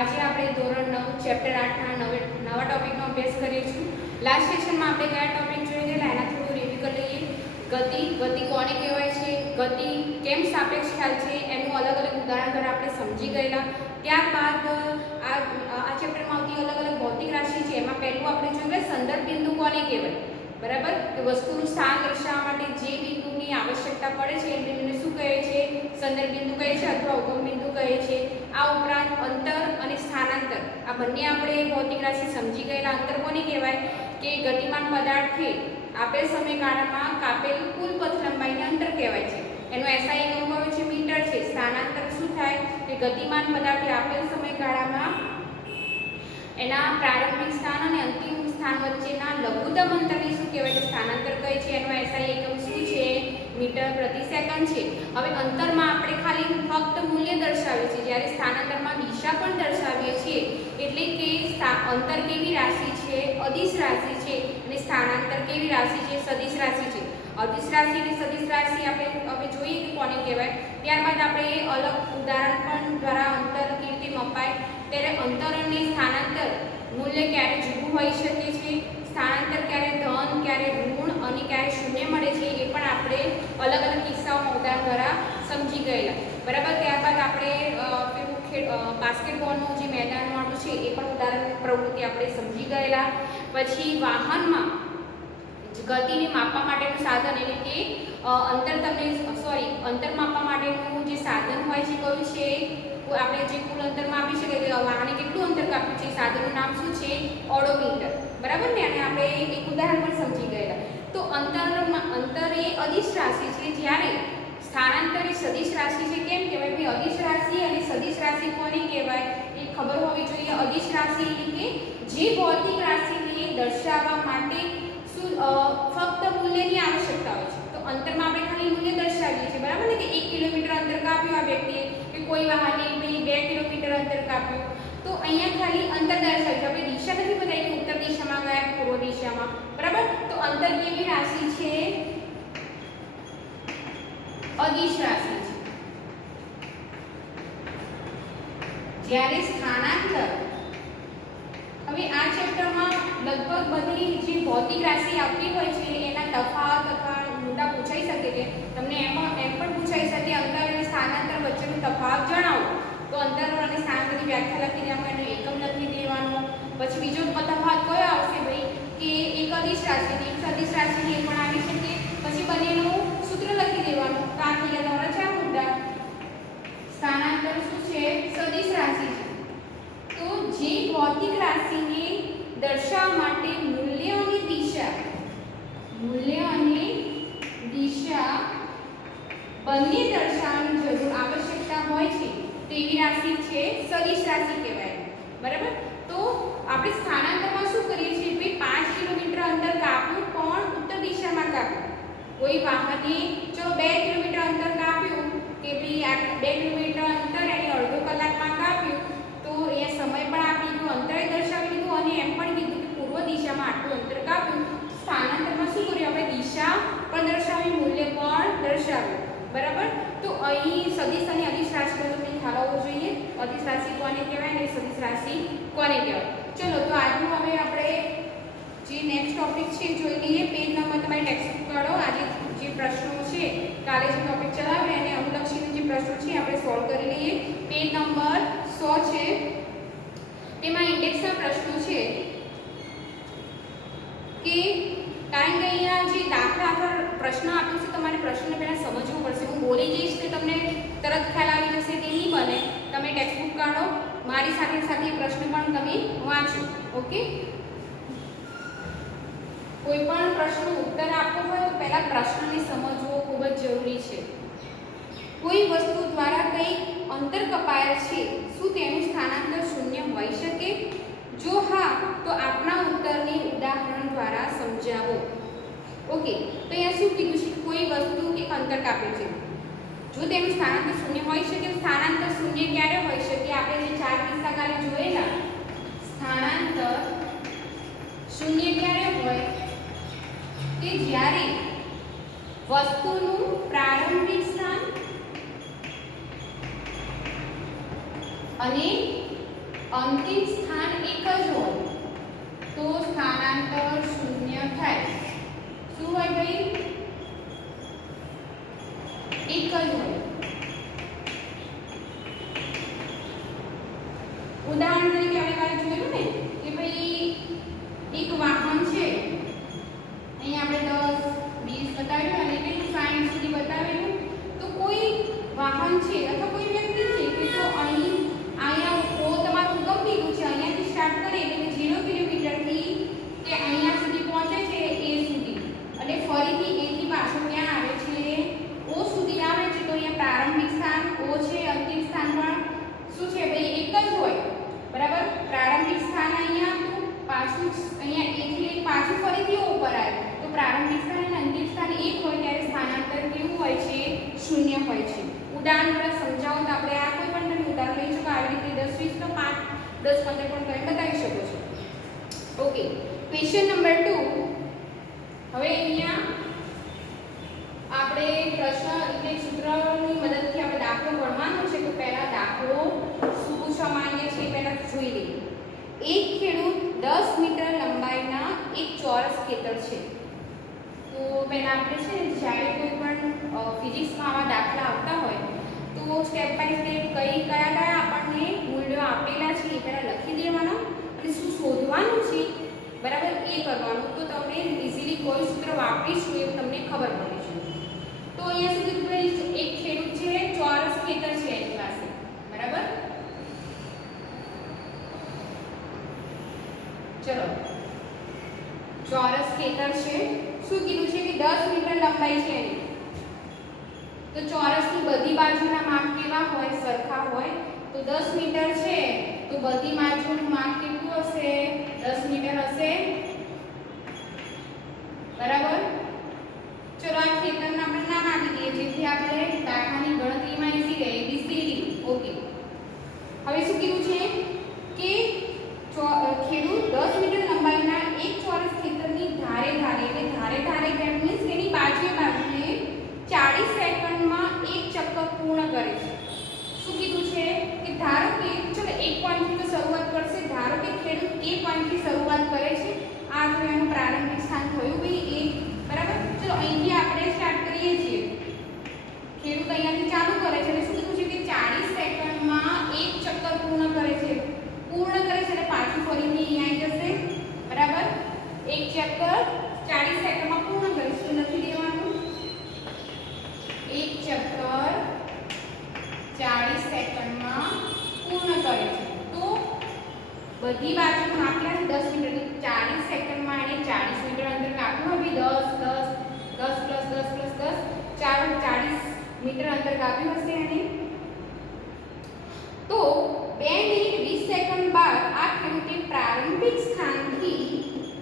આજે આપણે ધોરણ 9 ચેપ્ટર 8 ના નવા ટોપિકનો અભ્યાસ કરીએ છીએ। લાસ્ટ સેશનમાં આપણે કયા ટોપિક જોઈ ગયેલા એના થોડું રિવ્યુ કરી લઈએ। ગતિ કોને કહેવાય છે, ગતિ કેમ સાપેક્ષ ખ્યાલ છે, એનું અલગ અલગ ઉદાહરણ દ્વારા આપણે સમજી ગયેલા। ત્યારબાદ આ ચેપ્ટરમાં આવતી અલગ અલગ ભૌતિક રાશિ છે, એમાં પહેલું આપણે જોયું સંદર્ભ બિંદુ કોને કહેવાય, બરાબર, કે વસ્તુનું સ્થાન દર્શાવવા માટે જે બિંદુની આવશ્યકતા પડે છે એ બિંદુને શું કહે છે, સંદર્ભ બિંદુ કહે છે અથવા ઉગમ બિંદુ કહે છે। આ ઉપરાંત અંતર અને સ્થાનાંતર આ બંને આપણે ભૌતિક રાશિ સમજી ગયેલા। અંતર કોને કહેવાય કે ગતિમાન પદાર્થે આપેલ સમયગાળામાં કાપેલ કુલ પથ લંબાઈને અંતર કહેવાય છે, એનો SI એકમ કયો છે, મીટર છે। સ્થાનાંતર શું થાય કે ગતિમાન પદાર્થે આપેલ સમયગાળામાં એના પ્રારંભિક સ્થાન અને અંતિમ સ્થાન વચ્ચેના લઘુત્તમ અંતરને શું કહેવાય છે, સ્થાનાંતર કહે છે, એનો SI એકમ શું છે, મીટર પ્રતિ સેકન્ડ છે। હવે અંતરમાં આપણે ખાલી ફક્ત મૂલ્ય દર્શાવીએ છીએ, જ્યારે સ્થાનાંતરમાં દિશા પણ દર્શાવીએ છીએ, એટલે કે અંતર કેવી રાશિ છે, અદિશ રાશિ છે, અને સ્થાનાંતર કેવી રાશિ છે, સદિશ રાશિ છે। અદિશ રાશિ અને સદિશ રાશિ આપણે હવે જોઈએ કે કોને કહેવાય। ત્યારબાદ આપણે અલગ ઉદાહરણ પણ દ્વારા અંતર કેવી રીતે મપાય, ત્યારે અંતર અને સ્થાનાંતર મૂલ્ય ક્યારે જુદું હોઈ શકે છે, સ્થાનાંતર ક્યારે ધન, ક્યારે ઋણ અને ક્યારે શૂન્ય મળે છે, એ પણ આપણે અલગ અલગ કિસ્સાઓમાં ઉદાહરણ દ્વારા સમજી ગયેલા, બરાબર। ત્યારબાદ આપણે બાસ્કેટબોલનું જે મેદાનવાળું છે એ પણ ઉદાહરણ પ્રવૃત્તિ આપણે સમજી ગયેલા। પછી વાહનમાં ગતિને માપવા માટેનું સાધન એટલે કે અંતર માપવા માટેનું જે સાધન હોય છે કયું છે, આપણે જે કુલ અંતર માપી શકીએ કે વાહને કેટલું અંતર કાપ્યું છે, સાધનનું નામ શું છે, ઓડોમીટર, બરાબર ને। અને આપણે એક ઉદાહરણ પણ સમજી ગયેલા। તો અંતર એ અદિશ રાશિ છે, જ્યારે સ્થાનાંતર એ સદિશ રાશિ છે। કેમ કહેવાય ભાઈ, અદિશ રાશિ અને સદિશ રાશિ કોને કહેવાય એ ખબર હોવી જોઈએ। અદિશ રાશિ એટલે કે જે ભૌતિક રાશિને દર્શાવવા માટે ફક્ત મૂલ્યની આવશ્યકતા હોય છે, તો અંતરમાં આપણે ખાલી મૂલ્ય દર્શાવીએ છીએ, બરાબર ને, કે 1 કિલોમીટર અંતર કાપ્યું આ વ્યક્તિએ, કે કોઈ વાહને 2 કિલોમીટર અંતર કાપ્યું, તો અહીંયા ખાલી અંતર દર્શાવ્યું છે, આપણે દિશા નથી બતાવી કે ઉત્તર દિશામાં ગયા કે પૂર્વ દિશામાં, બરાબર। તો અંતર કેવી રાશિ છે, અદિશ રાશિ છે। જ્યારે સ્થાનાંતર, હવે આ ચેપ્ટરમાં લગભગ બધી જે ભૌતિક રાશિ આવતી હોય છે એના તફાવત અથવા મુદ્દા પૂછાઈ શકે છે, તમને એમ પણ પૂછાઈ શકે અંતર અને સ્થાનાંતર વચ્ચેનો તફાવત જણાવો, તો અંતર અને સ્થાનાંતરની વ્યાખ્યા લખી દેવાનું, એનો એકમ લખી દેવાનો। પછી બીજો તફાવત કયો આવશે ભાઈ કે એક અદિશ રાશિ એક સદિશ રાશિની એ પણ આવી શકે, પછી બંનેનું સૂત્ર લખી દેવાનું। તો આ થઈ ગયા તમારા 4 મુદ્દા। સ્થાનાંતર શું છે, સદિશ રાશિ છે, તો જે ભૌતિક રાશિને દર્શાવવા માટે મૂલ્ય અને દિશા બંને દર્શાવવાની જરૂર આવશ્યકતા હોય છે તેવી રાશિ છે સદિશ રાશિ કહેવાય, બરાબર। તો આપણે સ્થાનાંતરમાં શું કરીએ છીએ ભાઈ, 5 કિલોમીટર અંતર કાપ્યું પણ ઉત્તર દિશામાં કાપ્યું, કોઈ વાહને ચલો 2 કિલોમીટર અંતર કાપ્યું કે ભાઈ 2 કિલોમીટર અંતર એને અડધો કલાકમાં કાપ્યું, તો એ સમય પણ આપી દીધું, અંતરે દર્શાવી દીધું અને એમ પણ કીધું કે પૂર્વ દિશામાં આટલું અંતર કાપ્યું। સ્થાનાંતરમાં શું કર્યું, આપણે દિશા પણ દર્શાવી, મૂલ્ય પણ દર્શાવ્યું, બરાબર। તો અહીં સદિશ અને અદિશ રાશિનો તમને ખ્યાલ હોવો જોઈએ, અદિશ રાશિ કોને કહેવાય અને સદિશ રાશિ કોને કહેવાય। ચલો તો આજનું હવે આપણે જે નેક્સ્ટ ટોપિક છે જોઈ લઈએ। પેજ નંબર તમારી ટેક્સ્ટબુક કાઢો, આજે જે પ્રશ્નો છે કાલે જે ટોપિક ચલાવે અને અનુલક્ષીને જે પ્રશ્નો છે આપણે સોલ્વ કરી લઈએ। પેજ નંબર 100 છે, તેમાં ઇન્ડેક્સના પ્રશ્નો છે કે કારણ કે અહીંયા જે દાખલા અથવા પ્રશ્ન આપ્યો છે તમારે પ્રશ્નને પહેલાં સમજવું પડશે, હું બોલી જઈશ તો તમને તરત ખ્યાલ આવી જશે તે નહીં બને, તમે ટેક્સ્ટબુક કાઢો, મારી સાથે સાથે પ્રશ્ન પણ તમે વાંચો, ઓકે। કોઈ પણ પ્રશ્નનો ઉત્તર આપવો હોય તો પહેલાં પ્રશ્નને સમજવો ખૂબ જ જરૂરી છે। કોઈ વસ્તુ દ્વારા કંઈક અંતર કપાયેલ છે, શું તેનું સ્થાનાંતર શૂન્ય હોઈ શકે? જો હા તો આપના ઉત્તરને ઉદાહરણ દ્વારા સમજાવો, ઓકે। તો અહીંયા શું કીધું છે, કોઈ વસ્તુ એક અંતર કાપ્યું છે, જો તેનું સ્થાનાંતર શૂન્ય હોઈ શકે, સ્થાનાંતર શૂન્ય ક્યારે હોઈ શકે, આપણે જે 4 કિસ્સા કાલે જોયેલા, સ્થાનાંતર શૂન્ય ક્યારે હોય કે જ્યારે વસ્તુનું પ્રારંભિક સ્થાન અને અને અંતિમ સ્થાન અંતિમ સ્થાન એક જ હોય તો સ્થાનાંતર શૂન્ય થાય. શું હોય ભાઈ? એક જ હોય. ઉદાહરણ તરીકે આપણે કાલે જોયું ને કે ભાઈ એક વાહન છે, અહીંયા આપણે 10 20 બતાવ્યું અને કેટલું 60 સુધી બતાવેલું. તો કોઈ વાહન છે અથવા કોઈ વ્યક્તિ છે કે તો અહીંયા ઓ તમારું ઉગમ બિંદુ છે, અહીંયાથી સ્ટાર્ટ કરે એટલે 0 કિલોમીટરથી તે અહીંયા સુધી પહોંચે છે એ સુધી, અને ફરીથી એથી પાછો ક્યાં આવે છે? ઓ સુધી આવે છે. તો અહીંયા પ્રારંભિક સ્થાન ઓ છે, અંતિમ સ્થાન પણ શું છે ભાઈ? એક જ હોય. બરાબર. પ્રારંભિક સ્થાન અહીંયા હતું, પાછું અહીંયા એથી લઈ પાછું ફરીથી ઓ ઉપર આવ્યું. તો પ્રારંભિક સ્થાન અને અંતિમ સ્થાન એક હોય ત્યારે સ્થાનાંતર કેવું હોય છે? શૂન્ય હોય છે. ઉદાહરણ દ્વારા સમજાવો તો આપણે આ કોઈ પણ તમે ઉદાહરણ લઈ શકો. આવી રીતે 10 20 તો 5 10 15 પણ તમે બતાવી શકો છો. Okay, question number 2. હવે અહીંયા આપણે પ્રશ્ન એટલે સૂત્રની મદદથી આપણે દાખલો ગણવાનો છે. તો પહેલા દાખલો શું પૂછવા માંગે છે પહેલા જોઈ લઈએ. એક ખેડૂત 10 મીટર લંબાઈના એક ચોરસ ખેતર છે. તો પહેલા આપણે છે ને જ્યારે કોઈ પણ ફિઝિક્સમાં આવા દાખલા આવતા હોય તો સ્ટેપ બાય સ્ટેપ કયા આપણને મૂલ્યો આપેલા છે એ પહેલાં લખી દેવાના અને શું શોધવાનું છે બરાબર એ કરવાનું. તો તમને ઇઝીલી કોઈ સૂત્ર વાપરીશું એ તમને ખબર પડે છે. તો અહીંયા સુધી એક ખેડૂત છે, ચોરસ ખેતર છે એની પાસે, બરાબર. ચલો, ચોરસ ખેતર છે. શું કીધું છે કે 10 મીટર લંબાઈ છે એની. તો ચોરસની બધી બાજુના માપ કેવા હોય? સરખા હોય. તો 10 મીટર છે તો બધી બાજુનું માપ કેટલું હશે? 10 મીટર હશે, બરાબર. ચલો આ ખેતરને આપણે નામ આપી દઈએ જેથી આપણે દાખલાની ગણતરીમાં ઈઝી રહે. ABCD. ઓકે, હવે શું કીધું છે કે ખેડૂત 10 મીટર લંબાઈના એક ચોરસ ખેતરની ધારે ગેપ મીન્સ એની બાજુએ 40 સેકન્ડમાં એક ચક્કર પૂર્ણ કરે છે. શું કીધું છે કે ધારો કે ચલો એક પોઈન્ટથી તો શરૂઆત કરશે. ધારો કે ખેડૂત એ પોઈન્ટથી શરૂઆત કરે છે. આ તો એનું પ્રારંભિક સ્થાન થયું ભાઈ એ, બરાબર. ચલો અહીંથી આપણે સ્ટાર્ટ કરીએ છીએ. ખેડૂત અહીંયાથી ચાલુ કરે છે અને શું કીધું છે કે 40 સેકન્ડમાં એક ચક્કર પૂર્ણ કરે છે. એટલે પાછું ફરીથી અહીંયા આવી જશે, બરાબર. એક ચક્કર 40 સેકન્ડમાં પૂર્ણ કરીશું. લખી દેવાનું એક ચક્કર 40 સેકન્ડમાં પૂર્ણ કરે છે. તો બધી બાજુ કાપ્યા 10 મીટર. તો 40 સેકન્ડમાં એને 40 મીટર અંતર કાપ્યું. હવે 10 40 મીટર અંતર કાપ્યું હશે એને. તો 2 મિનિટ 20 સેકન્ડ બાદ આ ખેડૂતે પ્રારંભિક સ્થાનથી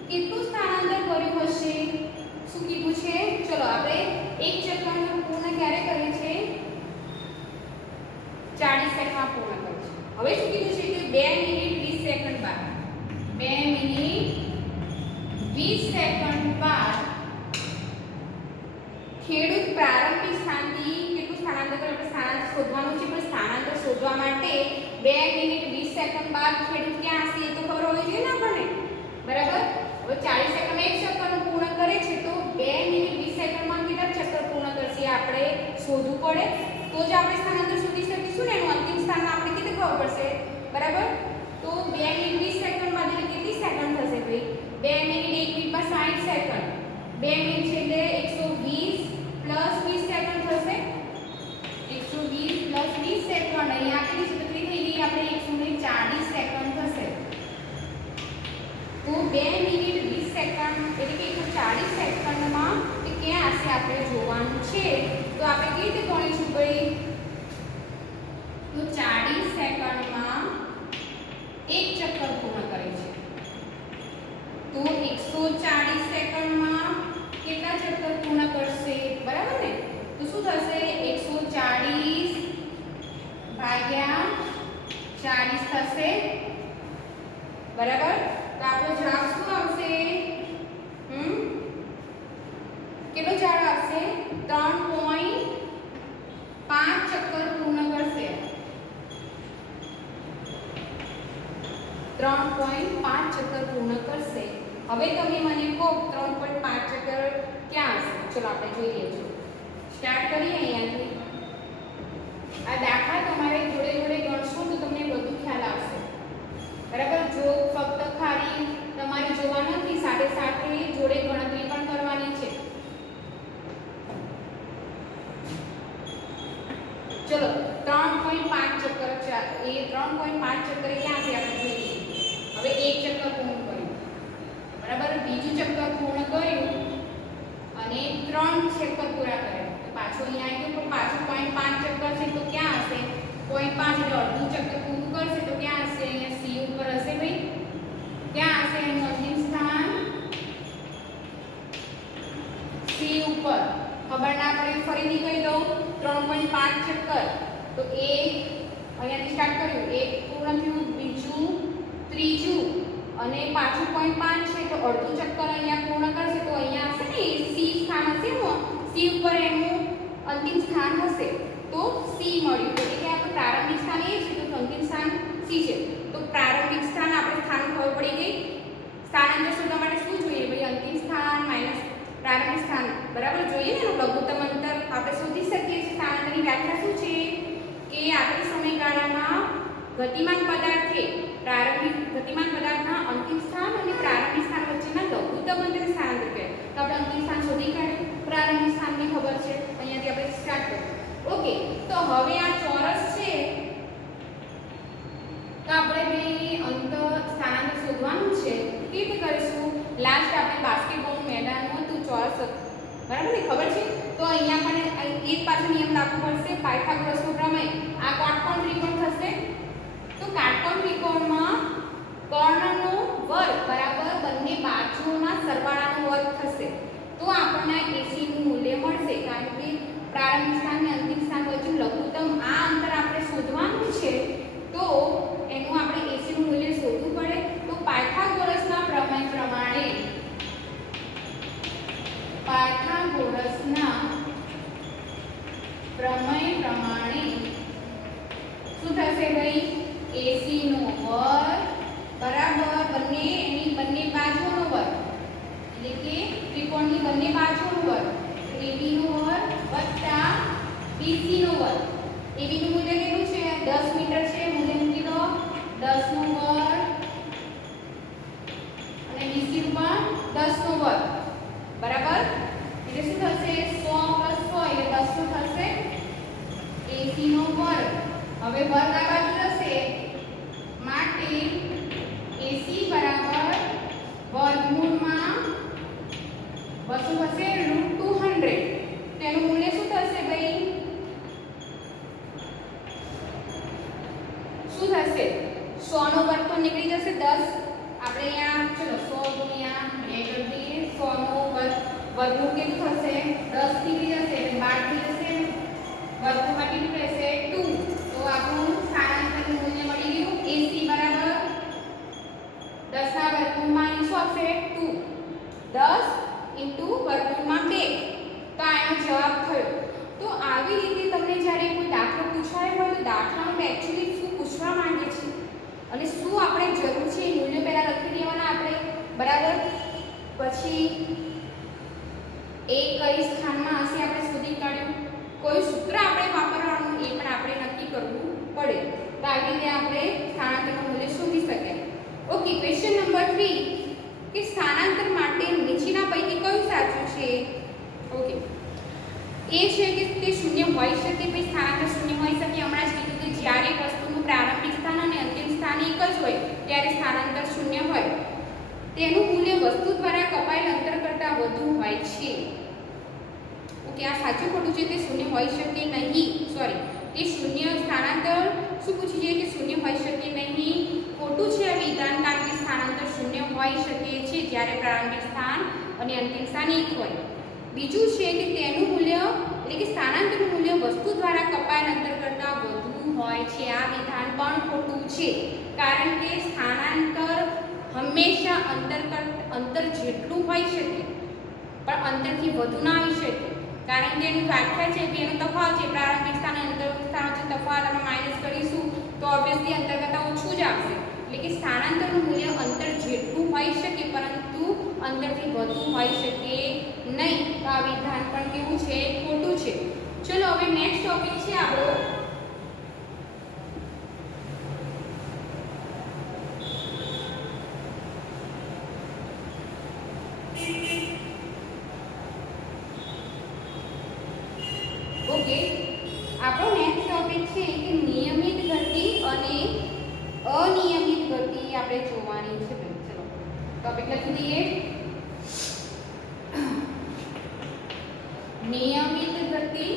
કેટલું સ્થાનાંતર કર્યું હશે? શું કીધું છે? ચલો આપણે એક ચક્કરનું પૂર્ણ ક્યારે કરીએ છીએ? 40 સેકન્ડમાં પૂર્ણ કરીએ છીએ. હવે શું કીધું છે કે 2 મિનિટ 20 સેકન્ડ બાદ 2 મિનિટ 20 સેકન્ડ બાદ ખેડૂત પ્રારંભિક સ્થાનથી કેટલું સ્થાનાંતર કરે? આપણે સ્થાનાંતર શોધવાનું છે, પણ સ્થાનાંતર શોધવા માટે 2 મિનિટ 20 સેકન્ડ બાદ ખેડૂત ક્યાં હશે એ તો ખબર હોવી જોઈએ ને આપણને, બરાબર. હવે 40 સેકન્ડમાં એક ચક્કરનું પૂર્ણ કરે છે તો 2 મિનિટ 20 સેકન્ડમાં કેટલા ચક્કર પૂર્ણ કરશે આપણે શોધવું પડે. તો જ આપણે સ્થાનાંતર શોધી શકીશું ને. એનું અંતિમ સ્થાન આપણે કેટલું ખબર પડશે, બરાબર. તો 2 મિનિટ 20 સેકન્ડમાં એટલે કેટલી સેકન્ડ થશે ભાઈ? 2 મિનિટ 1 મિનિટમાં 60 સેકન્ડ. 2 મિનિટ છે એટલે 120 પ્લસ 20 સેકન્ડ થશે. 120 પ્લસ 20 સેકન્ડ અહીંયા આપેલી છે તો કેટલી થઈ ગઈ આપણે? 140 સેકન્ડ થશે. તો 2 મિનિટ 20 સેકન્ડ એટલે કે 140 સેકન્ડમાં તે ક્યાં હશે આપણે જોવાનું છે. તો આપણે કેવી રીતે ગણીશું ભાઈ? તો 40 સેકન્ડમાં એક ચક્કર પૂર્ણ કરે છે. તો 140 સેકન્ડમાં કેટલા ચક્કર પૂર્ણ કરશે, બરાબર ને. તો શું થશે? 140 ભાગ્યા 40 થશે, બરાબર. તો આપણો જવાબ શું આવશે? કેટલો જવાબ આવશે? 3.5 ચક્કર પૂર્ણ કરશે. 3.5 ચક્કર પૂર્ણ કરશે. હવે તમે મને કહો 3.5 ચક્કર ક્યાં હશે? ચલો આપણે જોઈએ. જો સ્ટાર્ટ કરીએ અહીંયાથી. આ દાખલા તમારે જોડે જોડે ગણશો તો તમને બધું ખ્યાલ આવશે. બરાબર? જો ફક્ત ખાલી તમારે જોવા નથી, સાથે સાથે જોડે ગણતરી પણ કરવાની છે. ચલો 3.5 ચક્કર એ 3.5 ચક્કર ક્યાં છે આપણે જોઈએ. હવે એક ચક્કર પૂર્ણ કર્યું, બરાબર? બીજું ચક્કર પૂર્ણ કર્યું અને 3 ચક્કર પૂરા કર્યા તો પાછું અહીંયા આવી ગયું. તો પાછું 0.5 ચક્કર છે તો ક્યાં હશે? 0.5 એટલે અડધું ચક્કર પૂરું કરશે તો ક્યાં હશે? અહીંયા સી ઉપર હશે ભાઈ. ક્યાં હશે એનું અંતિમ સ્થાન? સી ઉપર. ખબર ના પડે ફરીથી કહી દઉં. 3.5 ચક્કર તો એક અહીંયાથી સ્ટાર્ટ કર્યું, એક પૂર્ણ થયું, બીજું, ત્રીજું અને પાછું 0.5 છે તો અડધું ચક્કર અહીંયા પૂર્ણ કરશે તો અહીંયા હશે ને સી સ્થાન હશે. સી ઉપર એનું અંતિમ સ્થાન હશે તો સી મળ્યું. એટલે કે આપણું પ્રારંભિક સ્થાન એ છે તો અંતિમ સ્થાન સી છે. તો પ્રારંભિક સ્થાન આપણે સ્થાન ખબર પડી ગઈ. સ્થાનાંતર શોધવા માટે શું જોઈએ ભાઈ? અંતિમ સ્થાન માઈનસ પ્રારંભિક સ્થાન. બરાબર? જોઈએ ને લઘુત્તમ અંતર આપણે શોધી શકીએ છીએ. સ્થાનાંતરની વ્યાખ્યા શું છે કે આપેલ સમયગાળામાં ગતિમાન પદાર્થે ગતિમાન પદાર્થના અંતિમ સ્થાન અને પ્રારંભિક સ્થાન વચ્ચેના લઘુત્તમ અંતરને સ્થાનાંતર કહેવાય. તો આપણે અંતિમ સ્થાન શોધી કાઢ્યું, પ્રારંભિક સ્થાનની ખબર છે, અહીંયાથી આપણે સ્ટાર્ટ કરીએ. ઓકે, તો હવે આ ચોરસ છે તો આપણે ભાઈ અંતર સ્થાનાંતર શોધવાનું છે. કેવી રીતે કરીશું? લાસ્ટ આપણે બાસ્કેટબોલનું મેદાન હતું, ચોરસ હતું, બરાબર ને? ખબર છે. તો અહીંયા પણ એક પાછો નિયમ લાગુ પડશે, પાયથાગોરસનો પ્રમેય. આ કાટકોણ ત્રિકોણ થશે તો કાટકોણ ત્રિકોણમાં કર્ણનો વર્ગ બરાબર બંને બાજુઓના સરવાળાનો વર્ગ થશે તો આપણને AC નું મૂલ્ય મળશે. કારણ કે પ્રારંભિક સ્થાન અને અંતિમ સ્થાન વચ્ચે લઘુત્તમ આ અંતર આપણે શોધવાનું છે તો એનું આપણે AC નું મૂલ્ય શોધવું પડે. તો પાયથાગોરસના પ્રમેય પ્રમાણે શું થશે ભાઈ? AC નો વર્ગ બરાબર એની બંને બાજુઓનો વર્ગ, એટલે કે ત્રિકોણની બંને બાજુઓનો વર્ગ, AB નો વર્ગ વત્તા BC નો વર્ગ. AB નું મૂલ્ય કેટલું છે? 10 મીટર છે, મૂલ્ય મૂકી દો 10 નો વર્ગ અને BC નું પણ 10 નો વર્ગ, બરાબર? એટલે શું થશે? 100 + 100 એટલે 200 થશે. AC નો વર્ગ. હવે વર્ગ આ બાજુ જશે માટે AC બરાબર વર્ગમૂળમાં 200 થશે √200. તેનું મૂલ્ય શું થશે ભાઈ? શું થશે? 100 નો વર્ગ તો નીકળી જશે 10. આપણે અહીંયા ચલો 100 ગુણ્યા 2 કરી દઈએ. 100 નો વર્ગમૂળ કેટલું થશે? 10 નીકળી જશે એટલે 12 થઈ જશે. વર્ગમૂળમાં કેટલું રહેશે? 2. તો આપણું સ્થાનાંતરનું મૂલ્ય મળી ગયું. AC બરાબર 10 ના વર્ગમૂળમાં શું આવશે? 2. 10 * વર્ગમૂળમાં 2. તો આનો જવાબ થયો. તો આવી રીતે તમને જ્યારે કોઈ દાખલો પૂછાયો હોય તો દાખલામાં એક્ચ્યુઅલી શું પૂછવા માંગે છે અને શું આપણે જરૂર છે એ મૂલ્ય પહેલા લખી દેવાના આપણે, બરાબર? પછી એ કઈ સ્થાનમાં હશે આપણે શોધી કાઢ્યું. કોઈ સૂત્ર આપણે વાપરવાનું એ પણ આપણે નક્કી કરવું પડે. તો આવી રીતે આપણે સ્થાનાંતરનું મૂલ્ય શોધી શકીએ. ઓકે, ક્વેશ્ચન નંબર 3 કે સ્થાનાંતર માટે નીચેના પૈકી કયું સાચું છે? ઓકે, એ છે કે તે શૂન્ય હોઈ શકે. ભાઈ સ્થાનાંતર શૂન્ય હોઈ શકે. હમણાં જ કીધું કે જ્યારે વસ્તુનું પ્રારંભિક સ્થાન અને અંતિમ સ્થાન એક જ હોય ત્યારે સ્થાનાંતર શૂન્ય હોય. તેનું મૂલ્ય વસ્તુ દ્વારા કપાયેલ અંતર કરતાં વધુ હોય છે. ઓકે, આ સાચું ખોટું છે? તે શૂન્ય હોઈ શકે નહીં. સોરી, તે શૂન્ય સ્થાનાંતર શું પૂછી છે કે શૂન્ય હોઈ શકે નહીં? ખોટું છે આ વિધાન, કારણ કે સ્થાનાંતર શૂન્ય હોઈ શકે છે જ્યારે પ્રારંભિક સ્થાન અને અંતિમ સ્થાન એક હોય. બીજું છે કે તેનું મૂલ્ય એટલે કે સ્થાનાંતરનું મૂલ્ય વસ્તુ દ્વારા કપાયેલ અંતર કરતાં વધુ હોય છે. આ વિધાન પણ ખોટું છે કારણ કે સ્થાનાંતર હંમેશા અંતર જેટલું હોઈ શકે પણ અંતરથી વધુ ના આવી શકે. કારણ કે એની વ્યાખ્યા છે કે એનો તફાવત છે, પ્રારંભિક સ્થાન અને અંતિમ સ્થાન વચ્ચે તફાવત આપણે માઇનસ કરીશું તો ઓબ્વિયસલી અંતર કરતાં ઓછું જ આવશે. એટલે કે સ્થાનાંતરનું હોઈ શકે પરંતુ અંતરથી વધુ હોઈ શકે નહીં. તો આ વિધાન પણ કેવું છે? ખોટું છે. ચલો હવે નેક્સ્ટ ટોપિક છે આપણો ઓકે. આપણો નેક્સ્ટ ટોપિક છે કે નિયમિત ગતિ અને અનિયમિત ગતિ આપણે જોવાની છે. ચલો ટોપિક લખી દઈએ. નિયમિત ગતિ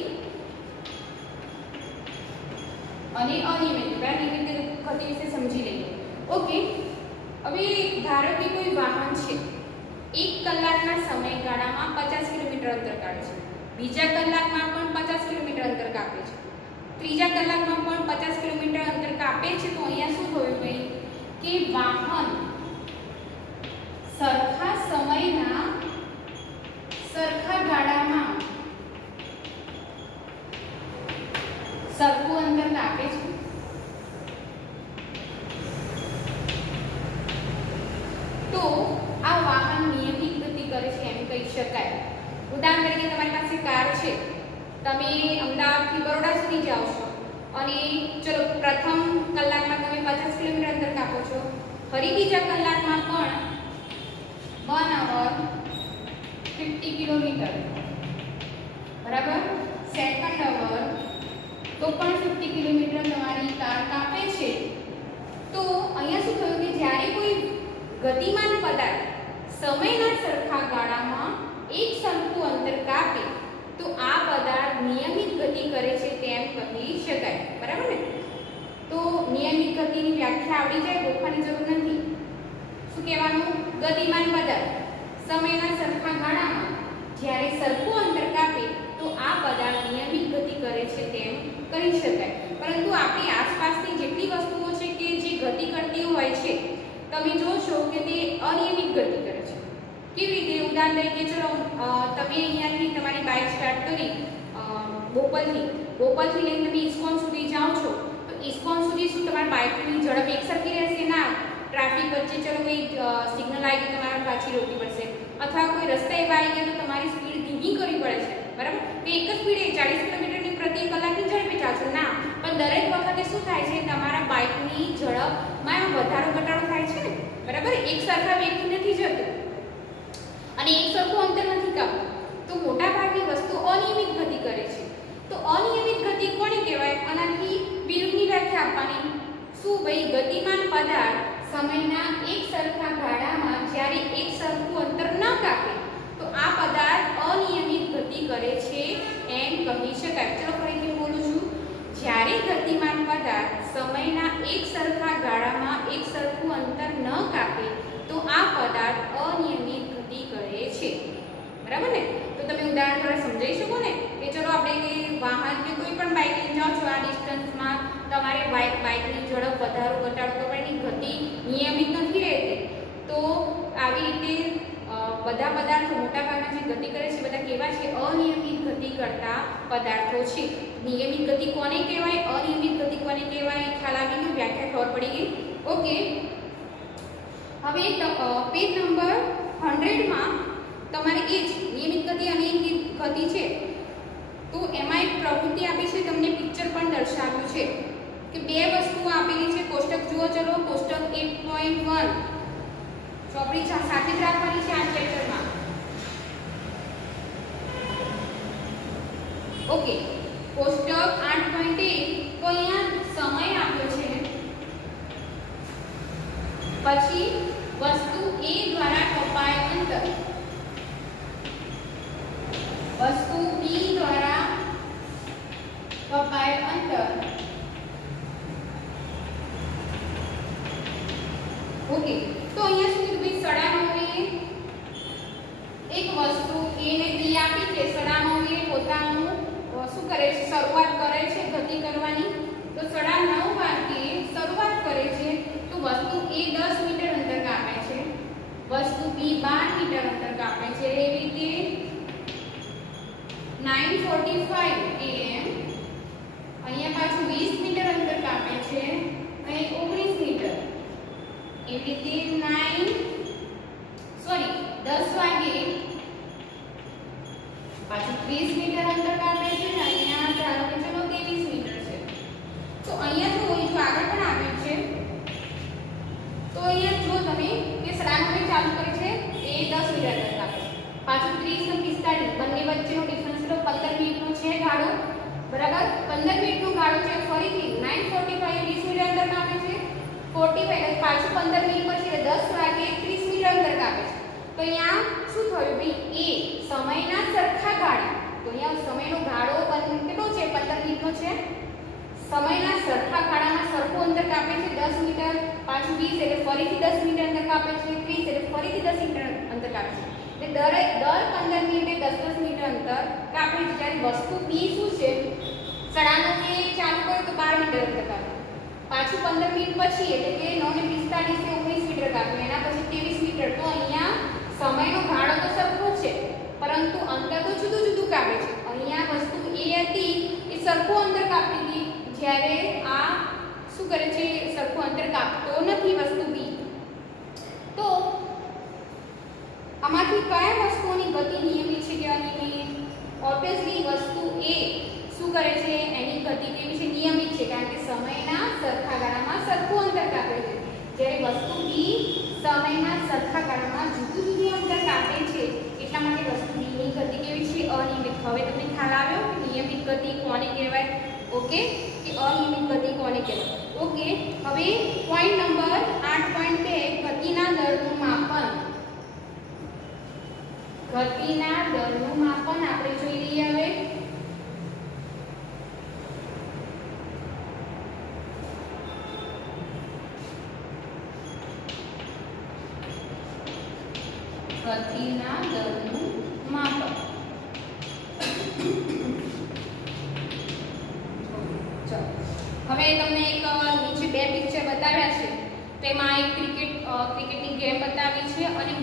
અને અનિયમિત ગતિ વિશે સમજી લઈએ. ઓકે. હવે ધારો કે કોઈ વાહન છે, 1 કલાકના સમયગાળામાં 50 કિલોમીટર અંતર કાપે છે, બીજા કલાકમાં પણ 50 કિલોમીટર અંતર કાપે છે, ત્રીજા કલાકમાં પણ 50 કિલોમીટર અંતર કાપે છે. તો અહીંયા શું થયું ભાઈ કે વાહન સરખા સમયના સરખા ગાળામાં સરખું અંતર કાપે છે. તો આ વાહન નિયમિત ગતિ કરે છે એમ કહી શકાય. ઉદાહરણ તરીકે તમારી પાસે કાર છે, તમે અમદાવાદથી બરોડા સુધી જાઓ છો અને ચલો પ્રથમ કલાકમાં તમે 50 કિલોમીટર અંતર કાપો છો, ફરી બીજા કલાકમાં પણ 1 hour 50 કિલોમીટર, બરાબર, સેકન્ડ અવર તો પણ 50 કિલોમીટર તમારી કાર કાપે છે. તો અહીંયા શું થયું કે જ્યારે કોઈ ગતિમાન પદાર્થ સમયના સરખા ગાળામાં એક સરખું અંતર કાપે તો આ પદાર્થ નિયમિત ગતિ કરે છે તેમ કહી શકાય. બરાબર ને? તો નિયમિત ગતિની વ્યાખ્યા આવડી જાય, ગોખવાની જરૂર નથી. શું કહેવાનું? ગતિમાન પદાર્થ સમયના સરખા ગાળામાં જ્યારે સરખું અંતર કાપે તો આ પદાર્થ નિયમિત ગતિ કરે છે તેમ કહી શકાય. પરંતુ આપણી આસપાસની જેટલી વસ્તુઓ છે કે જે ગતિ કરતી હોય છે, તમે જોશો કે તે અનિયમિત ગતિ કરે છે. કેવી રીતે? ઉદાહરણ તરીકે ચલો તમે અહીંયાથી તમારી બાઇક સ્ટાર્ટ કરી બોપલથી લઈને તમે ઇસ્કોન સુધી જાઓ છો, તો ઇસ્કોન સુધી શું તમારી બાઇકની ઝડપ એકસરખી રહેશે? ના. ટ્રાફિક વચ્ચે ચલો કોઈ સિગ્નલ આવી ગયું, તમારે પાછી રોકવી પડશે, અથવા કોઈ રસ્તા એવા આવી ગયા તો તમારી સ્પીડ ધીમી કરવી પડે છે. બરાબર? તો એક જ સ્પીડે 40 કિલોમીટરની પ્રતિ કલાકની ઝડપે ચાલશો? ના. પણ દરેક વખતે શું થાય છે? તમારા બાઇકની ઝડપમાં વધારો ઘટાડો થાય છે ને. બરાબર? એક સરખા વેગથી નથી જતું અને એક સરખું અંતર નથી કાપતું. તો મોટાભાગની વસ્તુ અનિયમિત ગતિ કરે છે. તો અનિયમિત ગતિ કોને કહેવાય? આનાથી વિરુદ્ધની વ્યાખ્યા આપવાની. શું ભાઈ? ગતિમાન પદાર્થ સમયના એક સરખા ગાળામાં જ્યારે એક સરખું અંતર ન કાપે તો આ પદાર્થ અનિયમિત ગતિ કરે છે એમ કહી શકાય. ચલો ફરીથી બોલું છું. જ્યારે ગતિમાન પદાર્થ સમયના એક સરખા ગાળામાં એક સરખું અંતર ન કાપે તો આ પદાર્થ અનિયમિત ગતિ કરે છે. બરાબર ને? તો તમે ઉદાહરણ દ્વારા સમજાવી શકો ને કે ચલો આપણે કે વાહન કે કોઈ પણ બાઇક લઈને જાઓ છો, આ ડિસ્ટન્સમાં તમારે બાઇકની ઝડપ વધારો ઘટાડો તો પણ એની ગતિ નિયમિત નથી રહેતી. તો આવી રીતે બધા પદાર્થો મોટાભાગના જે ગતિ કરે છે બધા કેવા છે? અનિયમિત ગતિ કરતા પદાર્થો છે. નિયમિત ગતિ કોને કહેવાય, અનિયમિત ગતિ કોને કહેવાય, ખ્યાલ આવી ગયો? વ્યાખ્યા ખબર પડી ગઈ? ઓકે. હવે પેજ નંબર 100માં તમારે એ જ નિયમિત ગતિ અને અનિયમિત ગતિ છે. તો એમાં એક પ્રવૃત્તિ આપી છે, તમને પિક્ચર પણ દર્શાવ્યું છે કે બે વસ્તુઓ આપેલી છે. કોષ્ટક જુઓ. ચલો કોષ્ટક 8.1 ચોપડી સાથે જ રાખવાની છે આ ચેપ્ટરમાં. ઓકે. કોષ્ટક 8.1 તો અહીંયા સમય આપ્યો છે, પછી વસ્તુ A દ્વારા કપાયેલ અંતર, વસ્તુ B દ્વારા કપાયેલ અંતર. ઓકે. તો અહીંયા શું કીધું? સડાનોએ એક વસ્તુ A ને B આપી છે. સડાનોએ પોતાનું શું કરે છે? શરૂઆત કરે છે ગતિ કરવાની. તો 9:30 વાગ્યે શરૂઆત કરે છે. તો વસ્તુ A 10 મીટર અંતર કાપે છે, વસ્તુ B 12 મીટર અંતર કાપે છે. એવી રીતે 9:45 AM અહીંયા પાછું 20 મીટર અંતર કાપે છે, અહીં 19 મીટર. એવી રીતે 9:50 સોરી 10 વાગે પાછું 30 મીટર અંતર કાપે છે અને અહીંયા ધારો કે ચલો 23 મીટર છે. તો અહીંયા જો આગળ પણ આપ્યું છે તો અહીંયા જો તમે કે સળંગને ચાલુ કરી છે એ 10 મીટર અંતર કાપે છે. પાછું 30 અને 45 બંને વચ્ચેનો ડિફરન્સ લો 15 મિનિટનો છે ગાળો બરાબર. 15 મિનિટનો ગાળો છે ફરીથી 9:45 20 મીટર અંતર કાપે છે. 45 પાછું 15 મિનિટ પછી 10 વાગે 30 મીટર અંતર કાપે છે. તો અહીંયા શું થયું ભાઈ એ સમયના સરખા ગાળા. તો અહીંયા સમયનો ગાળો કેટલો છે 15 મિનિટનો છે. સમયના સરખા ગાળામાં સરખું અંતર કાપે છે 10 મીટર. પાછું 20 એટલે ફરીથી 10 મીટર અંતર કાપે છે. 30 એટલે ફરીથી 10 મીટર અંતર કાપે છે. એટલે દર 15 મિનિટે 10 મીટર અંતર કાપે છે. જ્યારે વસ્તુ બી શું છે સળાંગો કે ચાલુ કરે તો 12 મીટર અંતર કાપે. પાછું 15 મિનિટ પછી એટલે કે 9:45 ને 19 મીટર કાપે. એના પછી 23 મીટર. તો અહીંયા સમયનો ગાળો તો સરખો છે પરંતુ અંતર તો જુદું જુદું કાપે છે. અહીંયા વસ્તુ એ હતી એ સરખું અંતર કાપી હતી જ્યારે આ શું કરે છે સરખું અંતર કાપતો નથી વસ્તુ બી. તો આમાંથી કયા વસ્તુઓની ગતિ નિયમિત છે કે અનિયમિત? ઓબ્વિયસલી વસ્તુ એ શું કરે છે એની ગતિ કેવી છે નિયમિત છે કારણ કે સમયના સરખા ગાળામાં સરખું અંતર કાપે છે. જ્યારે વસ્તુ બી સમયના સરખા ગાળામાં જુદું જુદું અંતર કાપે છે એટલા માટે વસ્તુ બીની ગતિ કેવી છે અનિયમિત. હવે તમને ખ્યાલ આવ્યો કે નિયમિત ગતિ કોને કહેવાય? ઓકે, કે અનિયમિત ગતિ કોને કહેવાય? ઓકે, હવે પોઈન્ટ નંબર 8.2 ગતિના દરનું માપન. ગતિના દરનું માપન આપણે જોઈ લઈએ. હવે ગતિના દરનું માપન. હવે તમને એક નીચે બે પિક્ચર બતાવ્યા છે. તેમાં એક ક્રિકેટની ગેમ બતાવી છે અને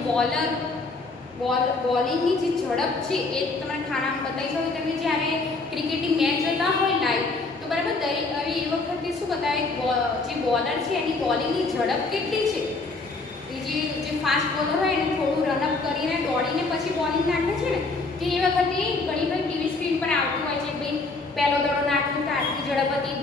બોલિંગની જે ઝડપ છે એ તમને ખાનામાં બતાવી છે. તમે જ્યારે ક્રિકેટની મેચ જોતા હોય લાઈવ તો બરાબર દરેક હવે એ વખતે શું બતાવે જે બોલર છે એની બોલિંગની ઝડપ કેટલી છે. જે ફાસ્ટ બોલર હોય એને થોડું રનઅપ કરીને દોડીને પછી બોલિંગ નાખે છે ને જે એ વખતે ઘણી બધી ટીવી સ્ક્રીન પર આવતું હોય છે ભાઈ પહેલો દડો નાખ્યો તો આટલી ઝડપ હતી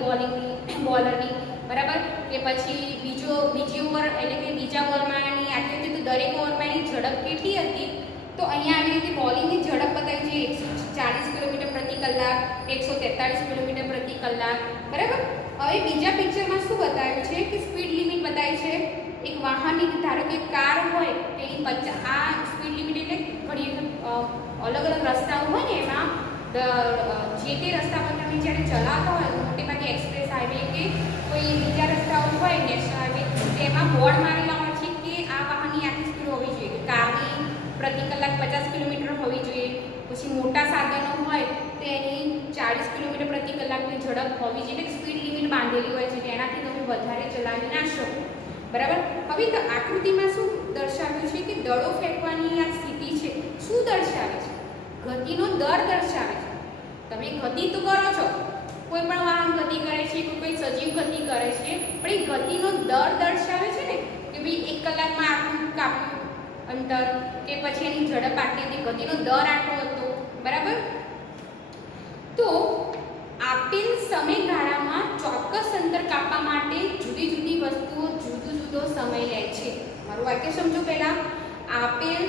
બોલરની બરાબર. કે પછી બીજી ઓવર એટલે કે બીજા ઓવરમાં એની આટલી હતી તો દરેક ઓવરમાં એની ઝડપ કેટલી હતી. તો અહીંયા આવી રીતે બોલિંગની ઝડપ બતાવી છે 140 કિલોમીટર પ્રતિ કલાક 143 કિલોમીટર પ્રતિ કલાક બરાબર. હવે બીજા પિક્ચરમાં શું બતાવ્યું છે કે સ્પીડ લિમિટ બતાવી છે. એક વાહનની ધારો કે કાર હોય તેની આ સ્પીડ લિમિટ એટલે ઘણી અલગ અલગ રસ્તાઓ હોય ને એમાં જે તે રસ્તા પર તમે જ્યારે ચલાવતા હોય મોટે ભાગે એક્સપ્રેસ હાઈવે કે કોઈ બીજા રસ્તાઓ હોય નેશનલ હાઈવે તેમાં બોર્ડ મારેલા હોય છે કે આ વાહનની આટલી સ્પીડ હોવી જોઈએ. કે કારની પ્રતિ કલાક 50 કિલોમીટર હોવી જોઈએ. પછી મોટા સાધનો હોય તો એની 40 કિલોમીટર પ્રતિ કલાકની ઝડપ હોવી જોઈએ. એટલે સ્પીડ લિમિટ બાંધેલી હોય છે તેનાથી તમે વધારે ચલાવી ના શકો બરાબર. હવે તો આકૃતિમાં શું દર્શાવ્યું છે કે દડો ફેંકવાની આ સ્થિતિ છે શું દર્શાવે છે? ગતિનો દર દર્શાવે છે. તમે ગતિ તો કરો છો કોઈ પણ વાહન ગતિ કરે છે કોઈ સજીવ ગતિ કરે છે પણ એ ગતિનો દર દર્શાવે છે ને કે ભાઈ 1 કલાકમાં આટલું કાપ્યું અંતર કે પછી એની ઝડપ આટલી હતી ગતિનો દર આટલો હતો બરાબર. તો આપેલ સમયગાળામાં ચોક્કસ અંતર કાપવા માટે જુદી જુદી વસ્તુઓ જુદો સમય લે છે. મારું વાક્ય સમજો પહેલાં. આપેલ